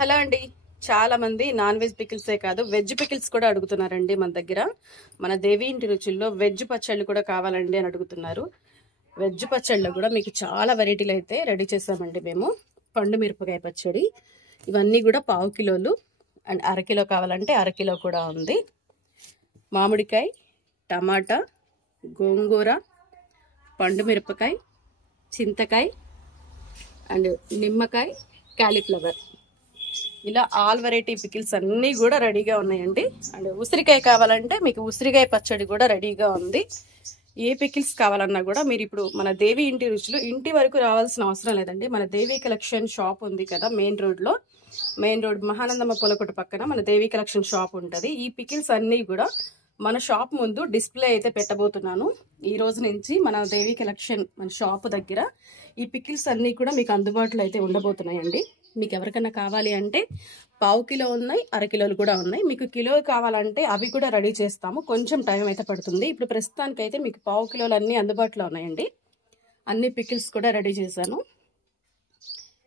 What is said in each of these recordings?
Hello అండి. చాలా మంది నాన్ వెజ్ పికిల్సే కాదు వెజ్ పికిల్స్ కూడా అడుగుతున్నారండి. మన దగ్గర మన దేవి ఇంటి రుచుల్లో వెజ్ పచ్చళ్ళు కూడా కావాలండి అని అడుగుతున్నారు. వెజ్ పచ్చళ్ళు కూడా మీకు చాలా వెరైటీలు అయితే రెడీ చేసామండి మేము. పండు మిరపకాయ పచ్చడి ఇవన్నీ కూడా 1/2 కిలోలు అండ్ అరకిలో కావాలంటే అరకిలో కూడా ఉంది. మామిడికాయ, టమాటా, గోంగూర, పండు మిరపకాయ, చింతకాయ అండ్ నిమ్మకాయ, క్యాలీఫ్లవర్, ఇలా ఆల్ వెరైటీ పికిల్స్ అన్నీ కూడా రెడీగా ఉన్నాయండి. అండ్ ఉసిరికాయ కావాలంటే మీకు ఉసిరికాయ పచ్చడి కూడా రెడీగా ఉంది. ఏ పికిల్స్ కావాలన్నా కూడా మీరు ఇప్పుడు మన దేవి ఇంటి రుచులు ఇంటి వరకు రావాల్సిన అవసరం లేదండి. మన దేవి కలెక్షన్ షాప్ ఉంది కదా మెయిన్ రోడ్ మహానందమ్మ పొలకొట్టు పక్కన మన దేవి కలెక్షన్ షాప్ ఉంటుంది. ఈ పికిల్స్ అన్నీ కూడా మన షాప్ ముందు డిస్ప్లే అయితే పెట్టబోతున్నాను. ఈ రోజు నుంచి మన దేవి కలెక్షన్ మన షాప్ దగ్గర ఈ పికిల్స్ అన్నీ కూడా మీకు అందుబాటులో అయితే ఉండబోతున్నాయండి. మీకు ఎవరికైనా కావాలి అంటే 1/2 కిలో ఉన్నాయి, అరకిలోలు కూడా ఉన్నాయి. మీకు కిలో కావాలంటే అవి కూడా రెడీ చేస్తాము. కొంచెం టైం అయితే పడుతుంది. ఇప్పుడు ప్రస్తుతానికి అయితే మీకు 1/2 కిలోలు అన్నీ అందుబాటులో ఉన్నాయండి. అన్ని పికిల్స్ కూడా రెడీ చేశాను.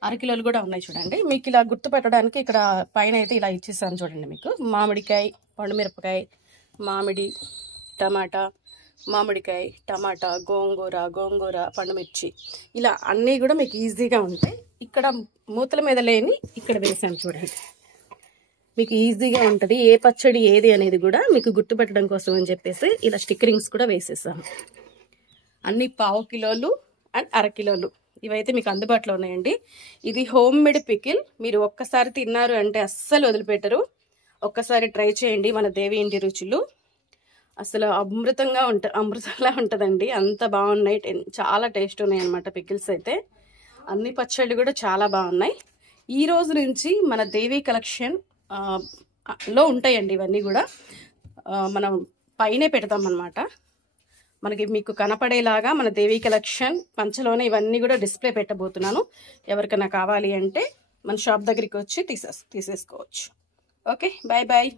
అరకిలోలు కూడా ఉన్నాయి చూడండి. మీకు ఇలా గుర్తుపెట్టడానికి ఇక్కడ పైన అయితే ఇలా ఇచ్చేసాను చూడండి. మీకు మామిడికాయ, పండుమిరపకాయ, మామిడి, టమాటా, మామిడికాయ, టమాటా, గోంగూర, పండుమిర్చి, ఇలా అన్నీ కూడా మీకు ఈజీగా ఉంటాయి. ఇక్కడ మూతల మీద లేని ఇక్కడ వేసాను చూడండి. మీకు ఈజీగా ఉంటుంది ఏ పచ్చడి ఏది అనేది కూడా మీకు గుర్తుపెట్టడం కోసం అని చెప్పేసి ఇలా స్టిక్కరింగ్స్ కూడా వేసేసాను. అన్ని 1/2 కిలోలు అండ్ అరకిలోలు ఇవైతే మీకు అందుబాటులో ఉన్నాయండి. ఇది హోమ్ మేడ్ పికిల్. మీరు ఒక్కసారి తిన్నారు అంటే అస్సలు వదిలిపెట్టరు. ఒక్కసారి ట్రై చేయండి. మన దేవి ఇంటి రుచులు అసలు అమృతంలా ఉంటుందండి. అంత బాగున్నాయి. చాలా టేస్ట్ ఉన్నాయి అన్నమాట పికిల్స్ అయితే. అన్ని పచ్చళ్ళు కూడా చాలా బాగున్నాయి. ఈ రోజు నుంచి మన దేవి కలెక్షన్ లో ఉంటాయండి. ఇవన్నీ కూడా మనం పైనే పెడతాం అన్నమాట. మనకి మీకు కనపడేలాగా మన దేవి కలెక్షన్ పంచలోనే ఇవన్నీ కూడా డిస్ప్లే పెట్టబోతున్నాను. ఎవరికైనా కావాలి అంటే మన షాప్ దగ్గరికి వచ్చి తీసేసుకోవచ్చు. Okay, bye bye.